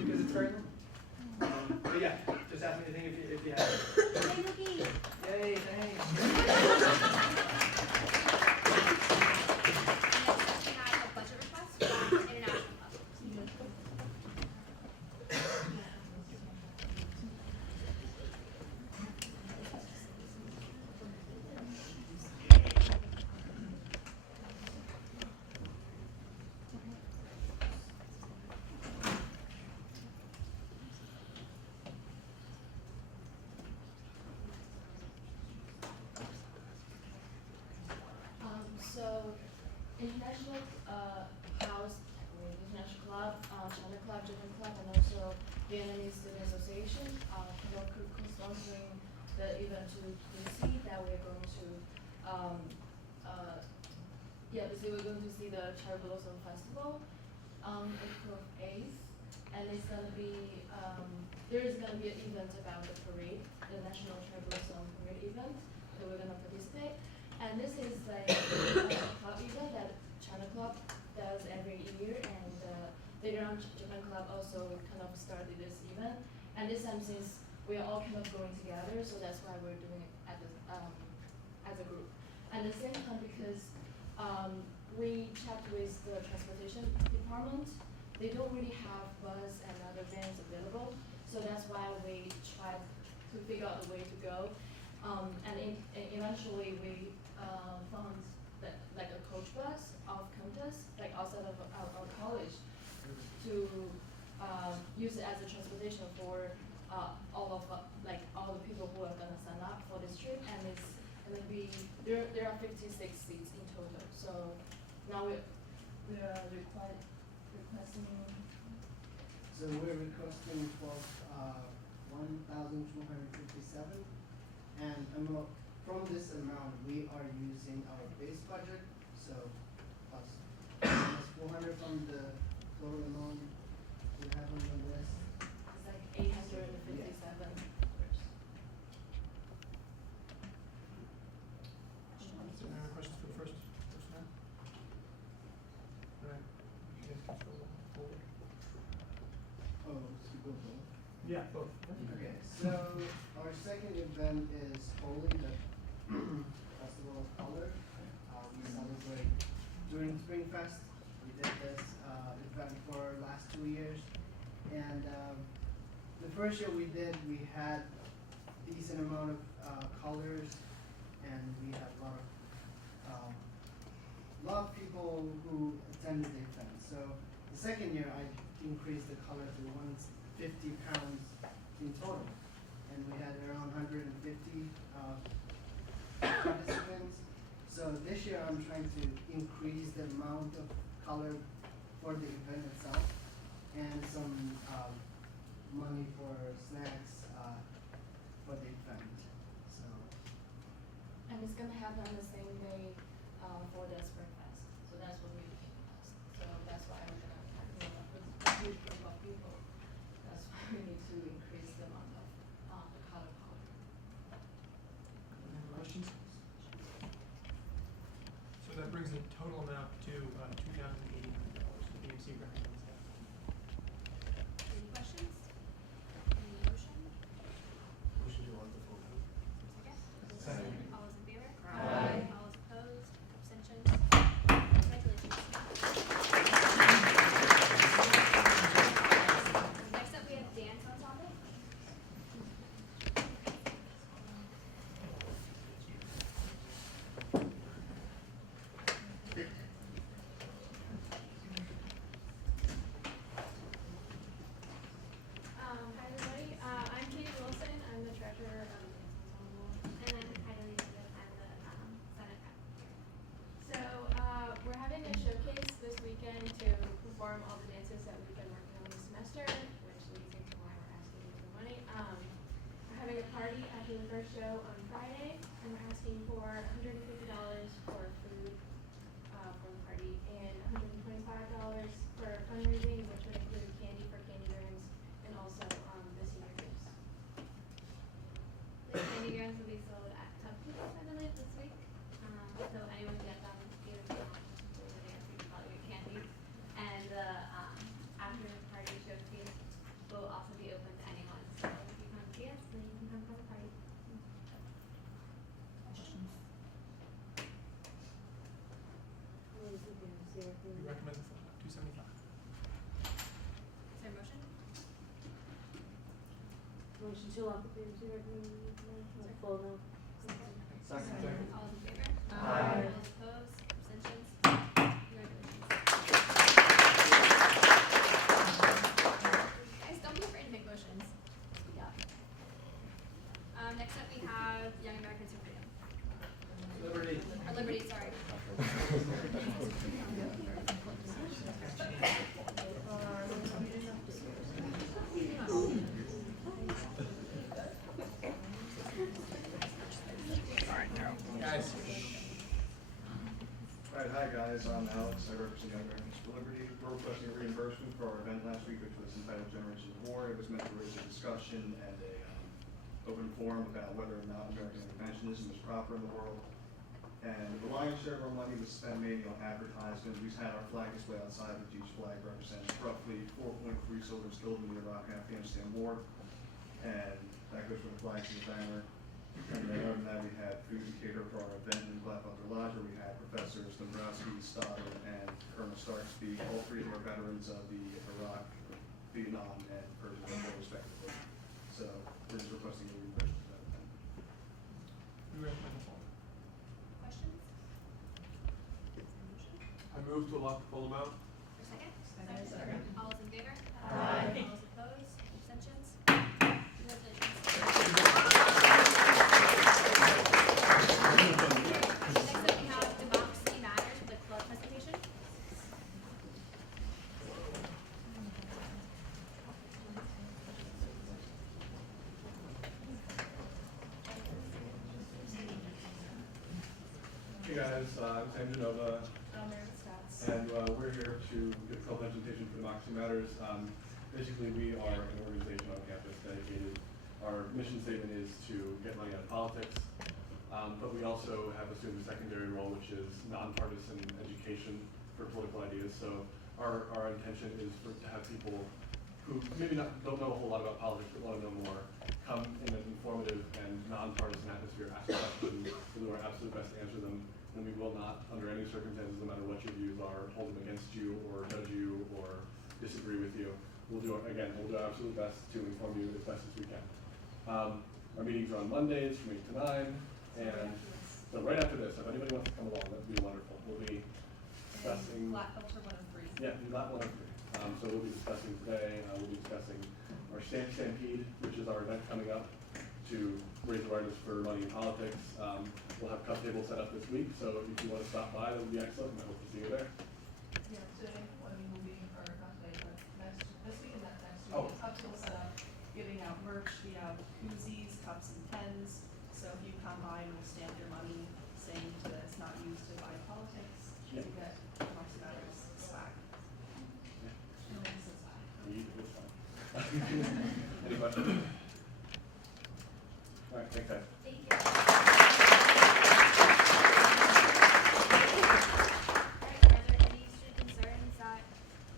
Because it's very little. But yeah, just ask me anything if you have it. Hey, Cookie. Yay, thanks. Next up, we have a budget request from International Club. So, International House, International Club, China Club, Japan Club, and also Vietnamese Student Association co-sponsoring the event to DC that we're going to, basically we're going to see the Cherry Blossom Festival on April 8th, and it's gonna be, there is gonna be an event about the parade, the National Cherry Blossom Parade event that we're gonna participate. And this is like a club event that China Club does every year, and later on Japan Club also kind of started this event. And this time, since we are all kind of going together, so that's why we're doing it as a group. At the same time, because we checked with the transportation department, they don't really have bus and other vans available, so that's why we tried to figure out a way to go. And eventually we found that like a coach bus off campus, like outside of our college, to use it as a transportation for all the people who are gonna sign up for this trip, and it's gonna be there are 56 seats in total. So now we are requesting. So we're requesting for 1,257, and from this amount we are using our base budget, so plus 400 from the total amount we have on the list. It's like 857. Any other questions for the first personnel? Alright, you guys can go forward. Oh, so go both. Yeah, both. Okay, so our second event is Holi, the Festival of Color. We celebrate during Spring Fest. We did this event for last 2 years, and the first year we had decent amount of colors, and we had a lot of people who attended the event. So the second year I increased the color to 150 pounds in total, and we had around 150 participants. So this year I'm trying to increase the amount of color for the event itself, and some money for snacks for the event. So And it's gonna happen on the same day for the Spring Fest. So that's what we asked. So that's why we're gonna have with a huge group of people. That's why we need to increase the amount of the color powder. Any other questions? So that brings the total amount to $2,800. The BMC recommends that. Any questions? Any motion? motion to want the full vote. Second? All those in favor? Aye. All those opposed? Abstentions? Congratulations. Next up, we have dance ensemble. Hi everybody, I'm Katie Wilson, I'm the treasurer of the Dance Ensemble. And I'm Kylie Davis, I'm the Senate rep here. So, we're having a showcase this weekend to perform all the dances that we've been working on this semester, which leads into why we're asking for the money. We're having a party after the first show on Friday, and we're asking for $150 for food, for the party, and $125 for fundraising, which would include candy for candy rooms, and also, the senior gifts. The candy grams will be sold at Tupperware's, I believe, this week. So anyone can get them, even if they don't do the dance, you can probably get candy. And the after party showcase will also be open to anyone. So if you come see us, then you can come for the party. We recommend the full amount, $275. Is there a motion? Motion to allow the BMC recommendation, full amount. Second. All those in favor? Aye. All those opposed? Abstentions? Congratulations. Guys, don't be afraid to make motions. Speak up. Next up, we have Young Americans for Freedom. Liberty. Or Liberty, sorry. Guys. Alright, hi guys, I'm Alex, I represent Young Americans for Liberty. We're requesting a reimbursement for our event last week, which was entitled Generations of War. It was meant to raise a discussion and a open forum about whether or not American interventionism is proper in the world. And the lion's share of our money was spent mainly on advertisement. We've had our flag display outside, which each flag represents roughly 4.3 soldiers killed in the Iraq and Afghanistan war. And that goes from the flag to the banner. And then other than that, we had food to cater for our event in Black Bucket Lodge, where we had Professors Dombrowski, Stoddard, and Colonel Stark speak. All three of our veterans of the Iraq, Vietnam, and Persian War respectively. So we're just requesting a reimbursement for that event. move to allot the full amount. Second? All those in favor? Aye. All those opposed? Abstentions? Congratulations. Next up, we have Democracy Matters with club presentation. Hey guys, I'm Sam Genova, and we're here to give a club presentation for Democracy Matters. Basically, we are an organization on campus dedicated. Our mission statement is to get money out of politics, but we also have a student secondary role, which is nonpartisan education for political ideas. So our intention is to have people who maybe don't know a whole lot about politics but want to know more come in an informative and nonpartisan atmosphere, ask questions, we'll do our absolute best to answer them, and we will not, under any circumstances, no matter what your views are, hold them against you or judge you or disagree with you. We'll do our absolute best to inform you as best as we can. Our meetings are on Mondays from 8 to 9, and so right after this, if anybody wants to come along, that'd be wonderful. We'll be discussing. Flat filter 1 and 3. Yeah, not 1 of 3. So we'll be discussing today, we'll be discussing our Stampede, which is our event coming up to raise awareness for money in politics. We'll have cup tables set up this week, so if you want to stop by, that would be excellent, and I hope to see you there. Yeah, today, I mean, we'll be, or not today, but this week and next week. Oh. Cup table set up, giving out merch, we have koozies, cups and pens. So if you come by and we'll stamp your money saying that it's not used to buy politics, you Yeah. get Democracy Matters swag. Yeah. No one says swag. You eat it, it's fine. Any questions? All right, thanks, guys. Thank you. Alright, are there any student concerns that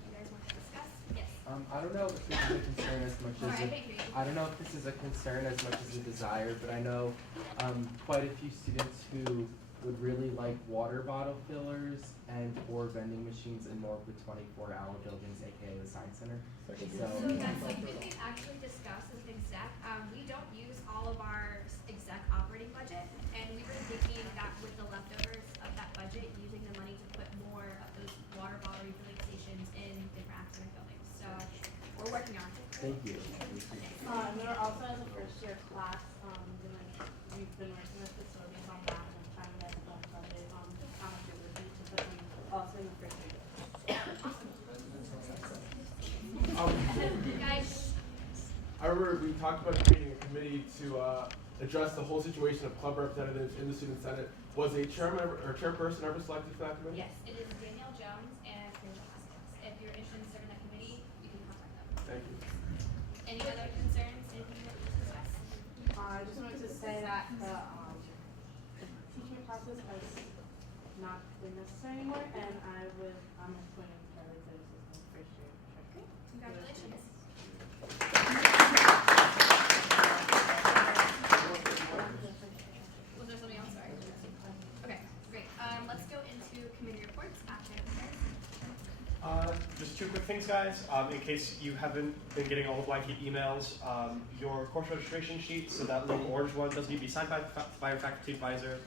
you guys want to discuss? Yes. I don't know if this is a concern as much Sorry, as I can't hear you. I don't know if this is a concern as much as a desire, but I know quite a few students who would really like water bottle fillers and or vending machines in more of the 24-hour buildings, aka the Science Center. So that's something we've actually discussed as an exec. We don't use all of our exec operating budget, and we were thinking that with the leftovers of that budget, using the money to put more of those water bottle refilling stations in different academic buildings. So we're working on it. Thank you. And we're also as a first year class, we've been working with facilities on that and trying to get them funded on how much it would be to put them also in the first year. Guys, I remember we talked about creating a committee to address the whole situation of club representatives in the student senate. Was a chairman or chairperson ever selected for that committee? yes, it is Danielle Jones and Rachel Haskins. If you're interested in serving that committee, you can contact them. Thank you. Any other concerns? Anything you want to discuss? I just wanted to say that the teaching process has not been necessary anymore, and I'm appointing Charlie to assistant first year. Great, congratulations. Was there something else? Sorry. Okay, great. Let's go into committee reports. Academic affairs. Just 2 quick things, guys. In case you haven't been getting all the blanket emails, your course registration sheet, so that little orange one, does need to be signed by your faculty advisor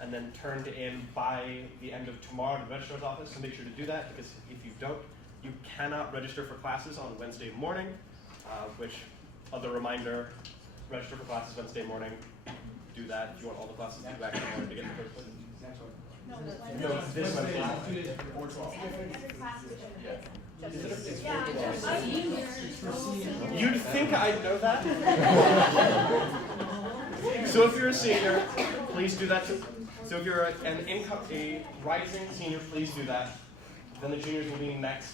and then turned in by the end of tomorrow to the registrar's office. So make sure to do that, because if you don't, you cannot register for classes on Wednesday morning, which, other reminder, register for classes Wednesday morning. Do that if you want all the classes to be back in the morning to get the first one. No, this one. You'd think I'd know that. So if you're a senior, please do that. So if you're a rising senior, please do that. Then the juniors will be next.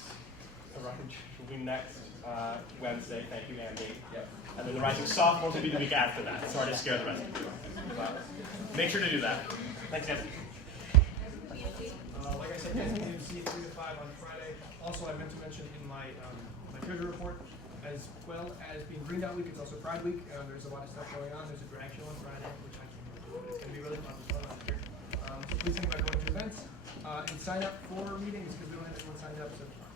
Wednesday. Thank you, Andy. Yep. And then the rising sophomores will be the week after that. Sorry to scare the rest of you. But make sure to do that. Thanks, guys. Like I said, PMC 3 to 5 on Friday. Also, I meant to mention in my treasure report, as well as being Green Dot Week, it's also Pride Week. There's a lot of stuff going on. There's a drag show on Friday, which I can do. It's going to be really fun last year. So please think about going to events and sign up for meetings, because we don't have everyone signed up so far.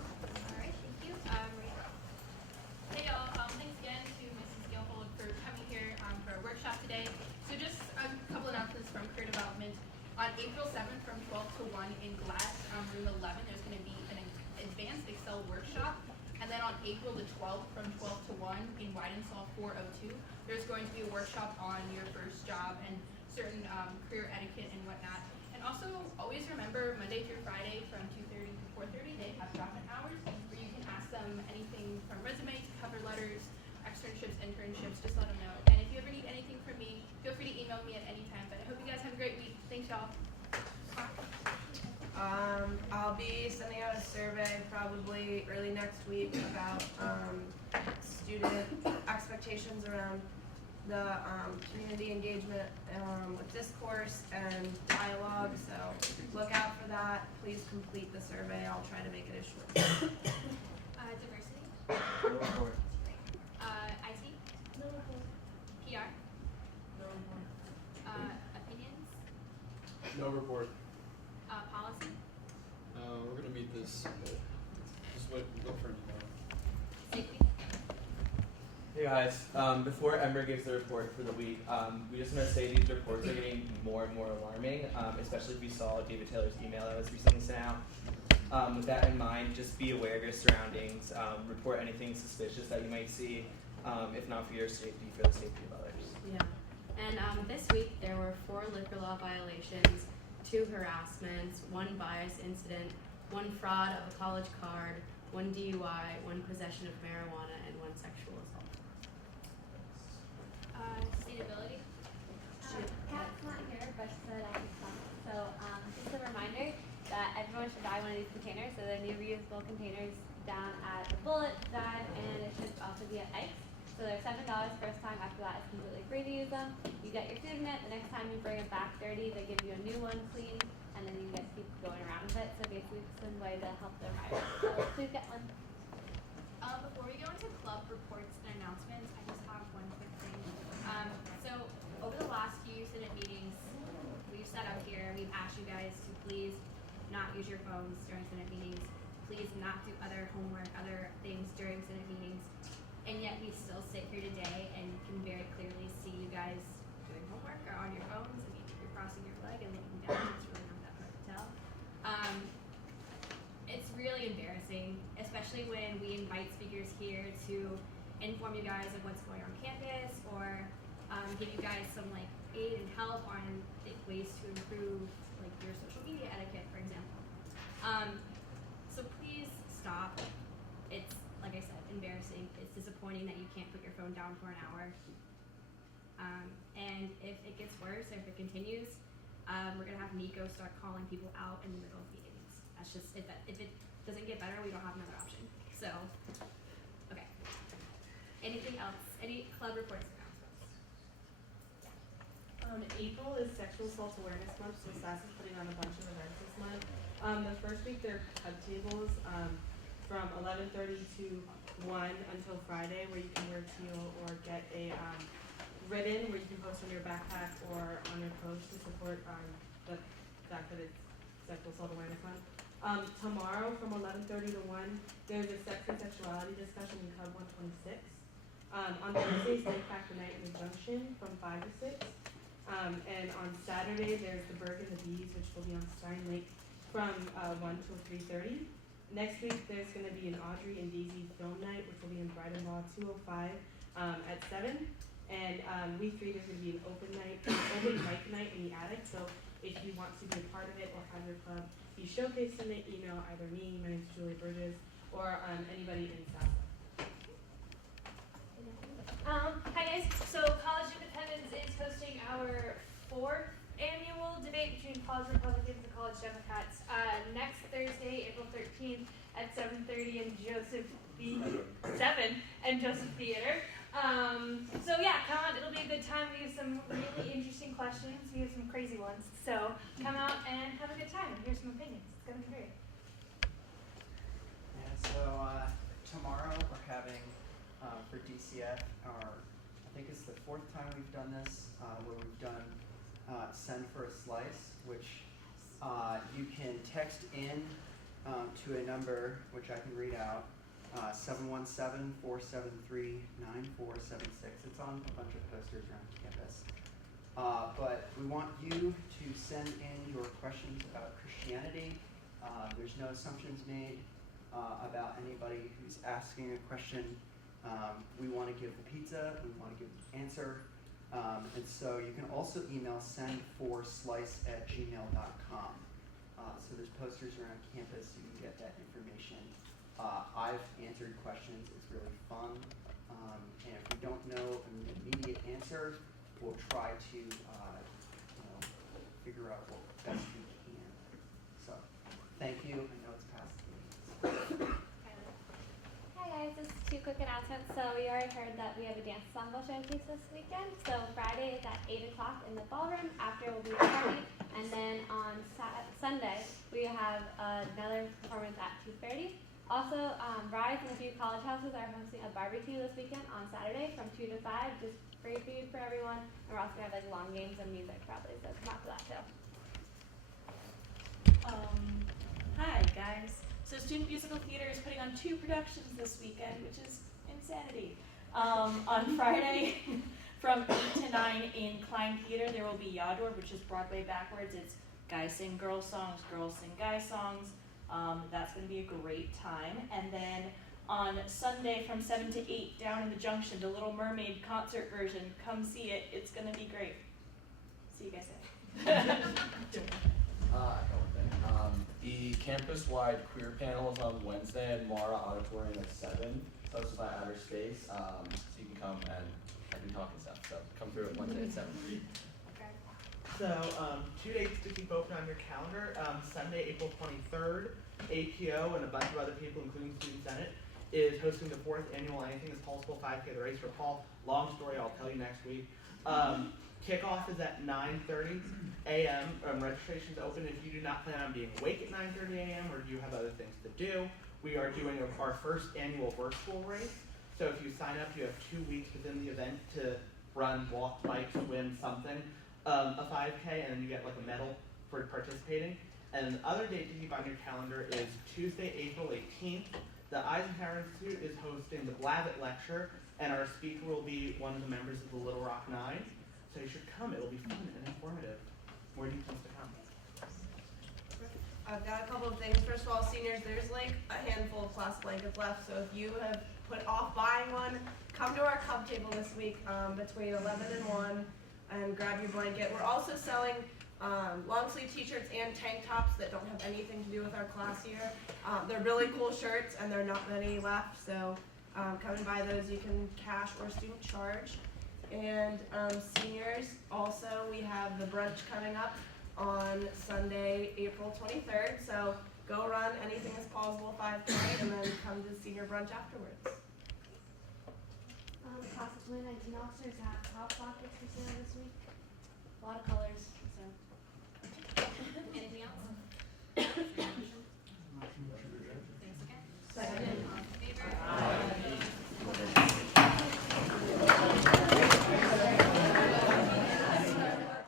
All right, thank you. Rachel. Hey y'all, thanks again to Mrs. Gilhold for coming here for a workshop today. So just a couple announcements from Career Development. On April 7th from 12 to 1 in Glass, room 11, there's going to be an advanced Excel workshop. And then on April the 12th from 12 to 1 in Weidensaal 402, there's going to be a workshop on your first job and certain career etiquette and whatnot. And also, always remember Monday through Friday from 2:30 to 4:30, they have drop-in hours where you can ask them anything from resumes, cover letters, externships, internships, just let them know. And if you ever need anything from me, feel free to email me at any time. But I hope you guys have a great week. Thanks, y'all. I'll be sending out a survey probably early next week about student expectations around the community engagement with discourse and dialogue. So look out for that. Please complete the survey. I'll try to make it as short. Diversity. No report. IT. No report. PR. No report. Opinions. No report. Policy. We're gonna meet this Sunday. Just look for an email. Safety. Hey guys, before Ember gives the report for the week, we just want to say these reports are getting more and more alarming, especially if you saw David Taylor's email that was recently sent out. With that in mind, just be aware of your surroundings, report anything suspicious that you might see, if not for your safety, for the safety of others. Yeah, and this week there were 4 liquor law violations, 2 harassments, 1 bias incident, 1 fraud of a college card, 1 DUI, 1 possession of marijuana, and 1 sexual assault. Sustainability. Kat's not here, but she said I could come. So just a reminder that everyone should buy one of these containers. So they're new reusable containers down at the Bullet side, and it should also be at Ike's. So they're $7 first time. After that, it's completely free to use them. You get your food in it. The next time you bring it back dirty, they give you a new one clean, and then you get to keep going around with it. So basically, it's a way to help their riders. So please get one. Before we go into club reports and announcements, I just have one quick thing. So over the last few Senate meetings, we've set up here, we've asked you guys to please not use your phones during Senate meetings. Please not do other homework, other things during Senate meetings. And yet we still sit here today and can very clearly see you guys doing homework or on your phones. I mean, you're crossing your leg and looking down, it's really not that hard to tell. It's really embarrassing, especially when we invite speakers here to inform you guys of what's going on campus or give you guys some like aid and help on ways to improve like your social media etiquette, for example. So please stop. It's, like I said, embarrassing. It's disappointing that you can't put your phone down for an hour. And if it gets worse, or if it continues, we're gonna have Nico start calling people out in the middle of meetings. That's just, if it doesn't get better, we don't have another option. So, okay. Anything else? Any club reports or announcements? April is Sexual Assault Awareness Month, so SAS is putting on a bunch of events this month. The first week there are pub tables from 11:30 to 1 until Friday, where you can wear teal or get a ribbon where you can post on your backpack or on your post to support the fact that it's Sexual Assault Awareness Month. Tomorrow from 11:30 to 1, there's a sex and sexuality discussion in Club 126. On Thursday, Safe Factor Night in the Junction from 5 to 6. And on Saturday, there's the Berg and the Bees, which will be on Stein Lake from 1 till 3:30. Next week, there's going to be an Audrey and Daisy film night, which will be in Brighton Law 205 at 7. And week 3, there's going to be an open mic night in the attic. So if you want to be a part of it or have your club be showcased in it, email either me, my name's Julie Burgess, or anybody in SASA. Hi guys, so College Independence is hosting our 4th annual debate between College Republicans and College Democrats next Thursday, April 13th at 7:30 in Joseph Theater. So yeah, come on, it'll be a good time. We have some really interesting questions. We have some crazy ones. So come out and have a good time and hear some opinions. It's gonna be great. Yeah, so tomorrow we're having for DCF I think it's the 4th time we've done this, where we've done Send for a Slice, which you can text in to a number which I can read out, 717-473-9476. It's on a bunch of posters around campus. But we want you to send in your questions about Christianity. There's no assumptions made about anybody who's asking a question. We want to give the pizza, we want to give the answer. And so you can also email send4slice@gmail.com. So there's posters around campus, you can get that information. I've answered questions, it's really fun. And if we don't know an immediate answer, we'll try to figure out what best we can. So, thank you. I know it's past the meeting. Hi guys, just two quick announcements. So we already heard that we have a dance ensemble showcase this weekend. So Friday is at 8 o'clock in the ballroom. After will be the party. And then on Sunday, we have another performance at 2:30. Also, Rise and a few college houses are hosting a barbecue this weekend on Saturday from 2 to 5. Just free food for everyone. And we're also going to have like long games and music probably, so come out to that too. Hi guys. So Student Musical Theater is putting on 2 productions this weekend, which is insanity. On Friday from 8 to 9 in Klein Theater, there will be Yador, which is Broadway backwards. It's guys sing girl songs, girls sing guy songs. That's going to be a great time. And then on Sunday from 7 to 8 down in the Junction, the Little Mermaid concert version. Come see it. It's going to be great. See you guys there. A couple things. The campus-wide queer panel is on Wednesday at Mara Auditorium at 7. So this is my outer space. So you can come and I do talking stuff. So come through at Wednesday at 7. So, 2 dates to keep open on your calendar. Sunday, April 23rd, APO and a bunch of other people, including Student Senate, is hosting the 4th annual Anything is Possible 5K, the Race for Paul. Long story, I'll tell you next week. Kickoff is at 9:30 a.m. Registration's open. If you do not plan on being awake at 9:30 a.m. or you have other things to do, we are doing our first annual virtual race. So if you sign up, you have 2 weeks within the event to run, walk, bike, swim, something. A 5K, and then you get like a medal for participating. And the other date to keep on your calendar is Tuesday, April 18th. The Eisenhower Institute is hosting the Blavitt Lecture, and our speaker will be one of the members of the Little Rock Nine. So you should come, it'll be fun and informative. More details to come. I've got a couple of things. First of all, seniors, there's like a handful of class blankets left, so if you have put off buying one, come to our cup table this week between 11 and 1. And grab your blanket. We're also selling long sleeve t-shirts and tank tops that don't have anything to do with our class year. They're really cool shirts and there are not many left, so come and buy those. You can cash or student charge. And seniors, also we have the brunch coming up on Sunday, April 23rd. So go run Anything is Possible 5K and then come to the senior brunch afterwards. Class of 2019 officers have Hot Pockets for sale this week. A lot of colors, so. Anything else?